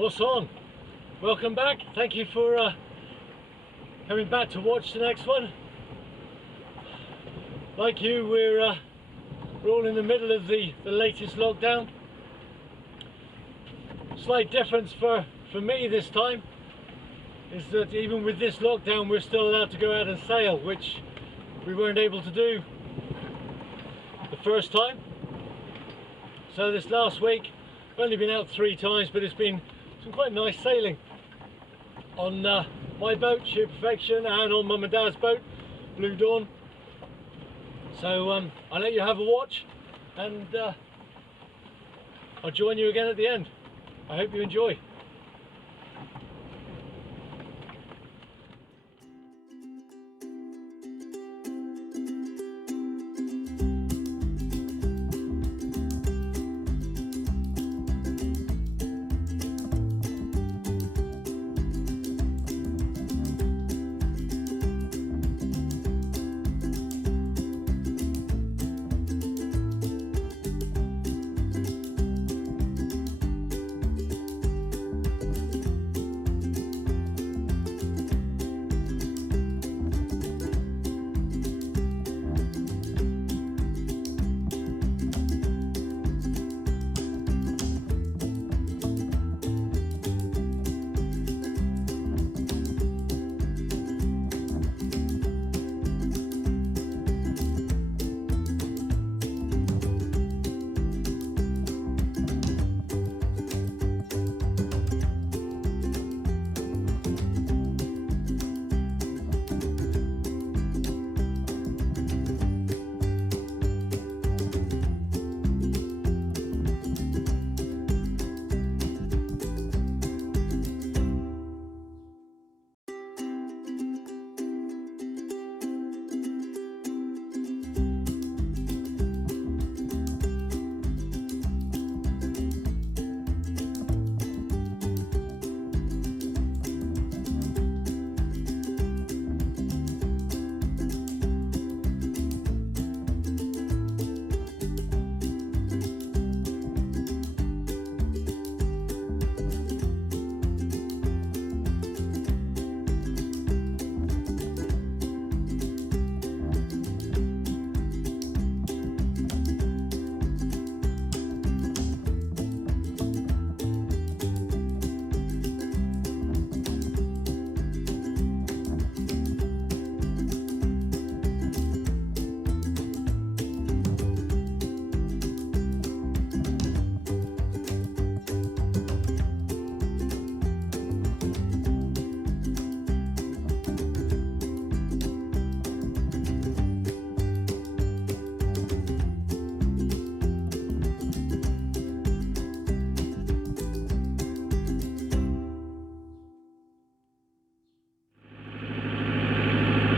What's on? Welcome back. Thank you for coming back to watch the next one. Like you, we're all in the middle of the latest lockdown. Slight difference for me this time is that even with this lockdown we're still allowed to go out and sail, which we weren't able to do the first time. So this last week I've only been out 3 times, but it's been some quite nice sailing on my boat, Sheer Perfection, and on Mum and Dad's boat, Blue Dawn. So I'll let you have a watch, and I'll join you again at the end. I hope you enjoy.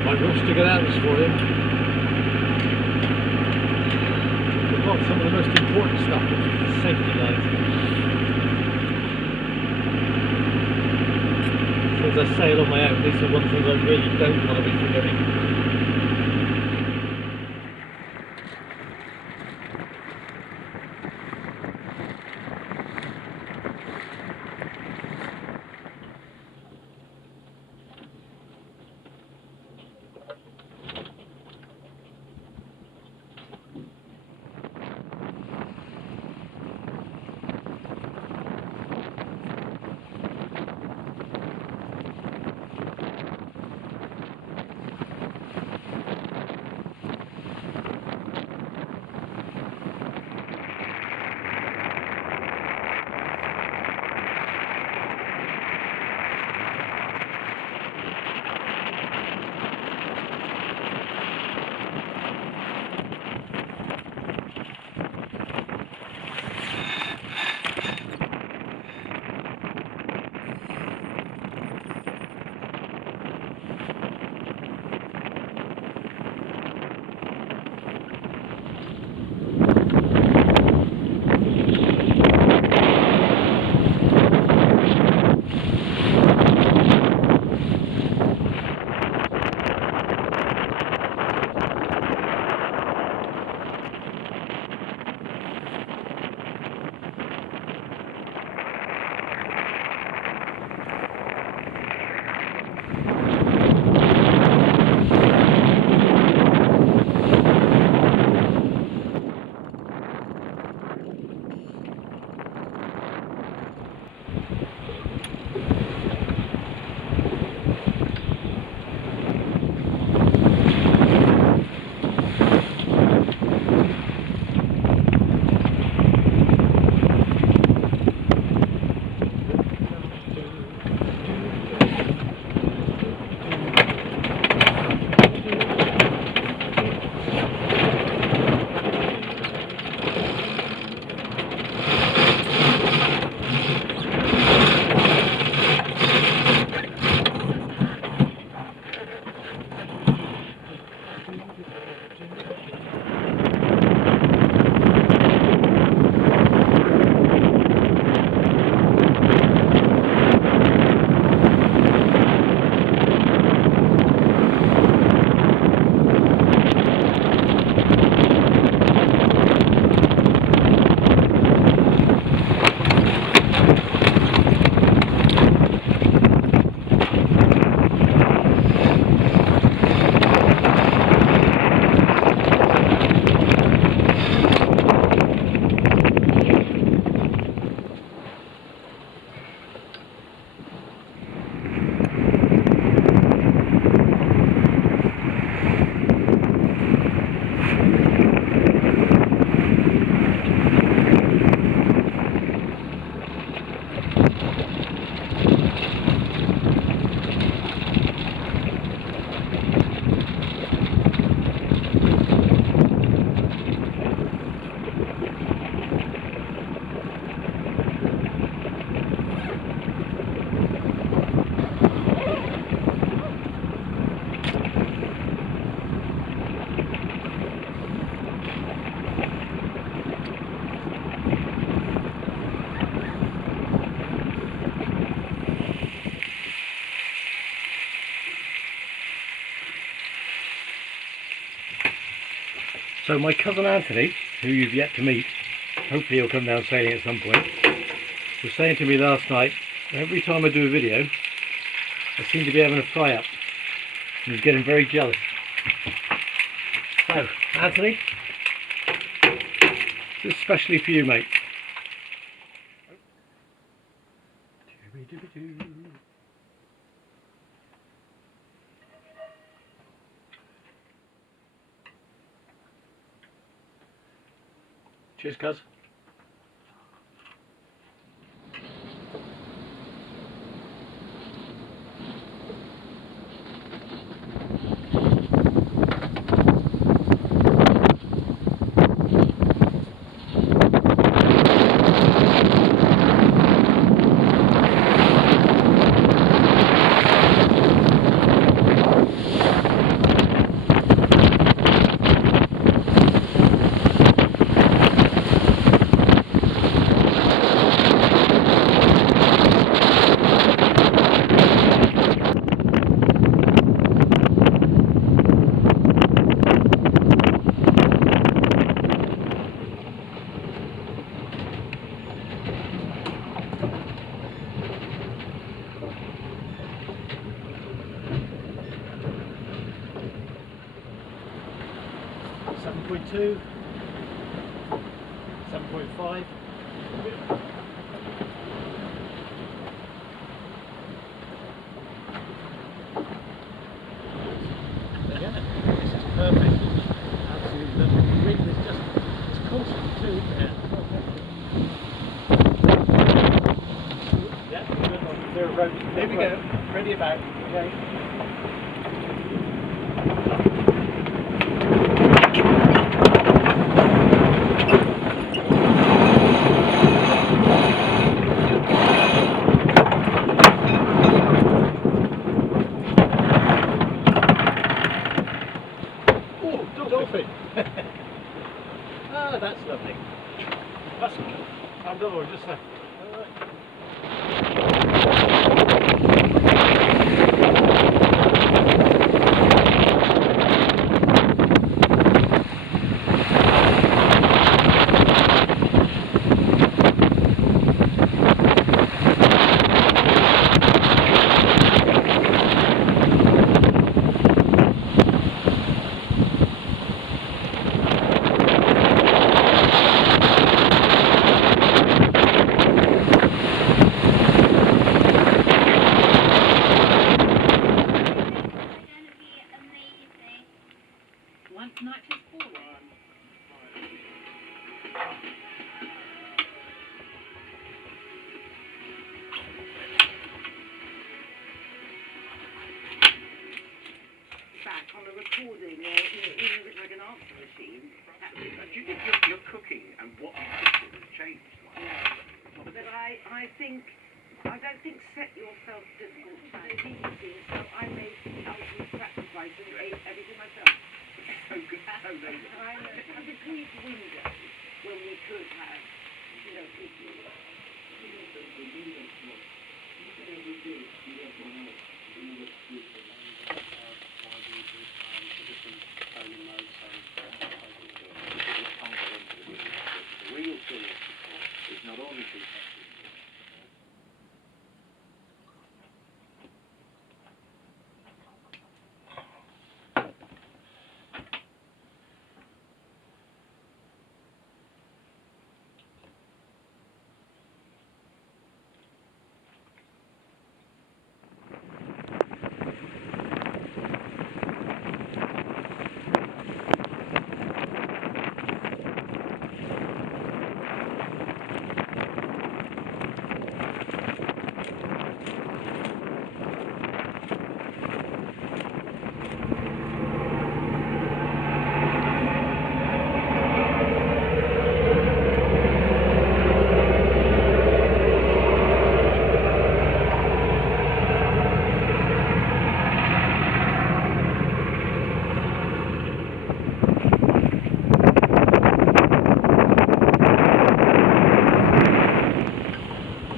I rushed to get out this morning. Forgot some of the most important stuff, which is the safety light. So as I sail on my own, these are one thing I really don't want to be forgetting. So my cousin Anthony, who you've yet to meet, hopefully he'll come down sailing at some point, was saying to me last night, every time I do a video, I seem to be having a fry up. And he's getting very jealous. So, Anthony, this is especially for you, mate. Cheers, cuz. .2, 7.5. Yeah, this is perfect. Absolutely lovely. The wind is just, it's constant too. Yeah, Here we go. Ready about. Okay. Dolphin. Ah, that's lovely. That's another one, just there. On the recording, even with like an answer machine. Do you think your cooking and what you cook has changed? But I don't think set yourself difficult to do easy, so I made the ultimate sacrifice and ate everything myself. time and a brief window when we could have, you know, people. Real serious support is not only through testing.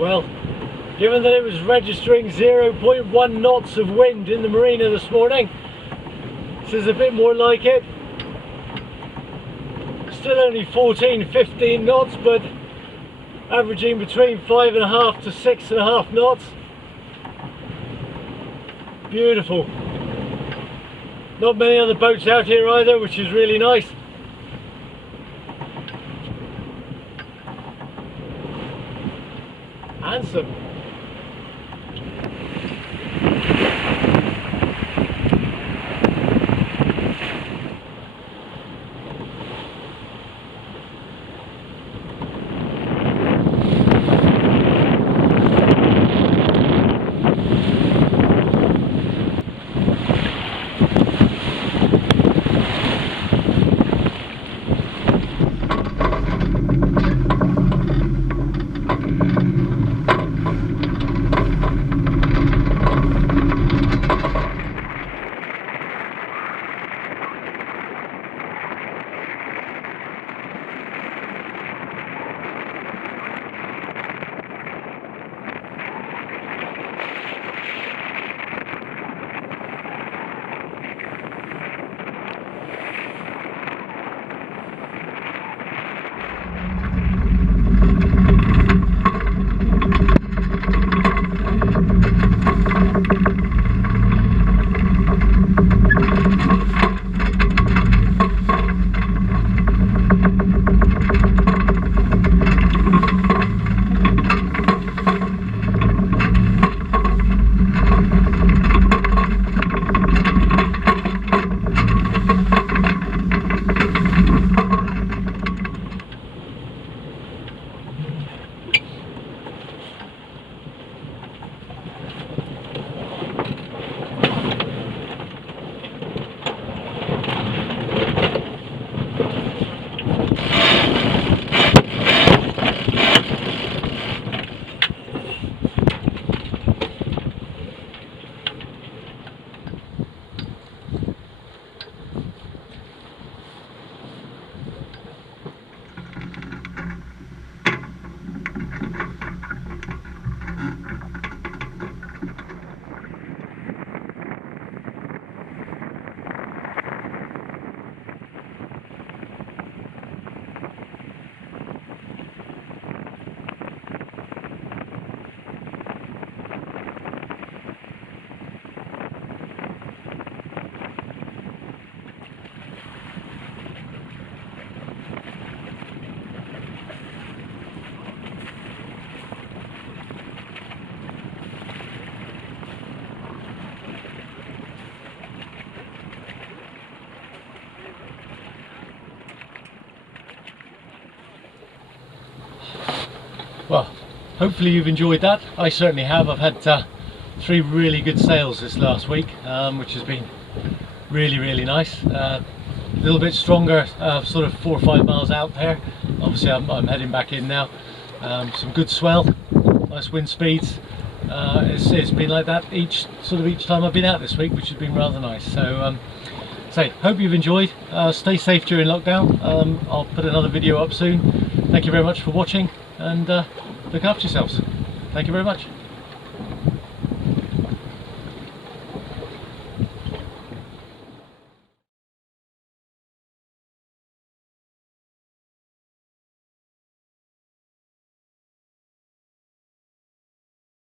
Well, given that it was registering 0.1 knots of wind in the marina this morning, this is a bit more like it. Still only 14-15 knots, but averaging between 5.5 to 6.5 knots. Beautiful. Not many other boats out here either, which is really nice. Handsome. Well, hopefully you've enjoyed that. I certainly have. I've had 3 really good sails this last week, which has been really nice. A little bit stronger, sort of 4 or 5 miles out there. Obviously I'm heading back in now. Some good swell, nice wind speeds. It's been like that each time I've been out this week, which has been rather nice. So say, hope you've enjoyed. Stay safe during lockdown. I'll put another video up soon. Thank you very much for watching, and look after yourselves. Thank you very much.